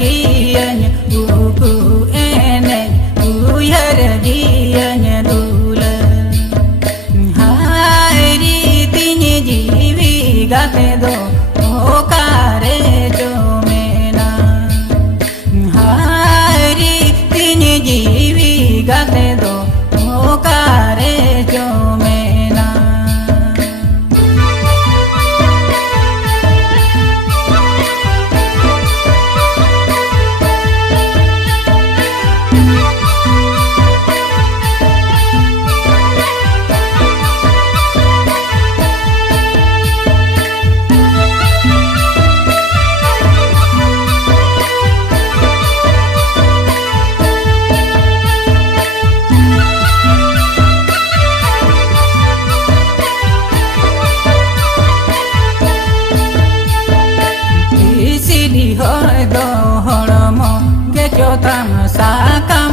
gianya buku ene gianya dula hari tini jiwi gate do okare jomena hari tini jiwi gate do okare jomena di hoy do holomo ge cho tam sa ka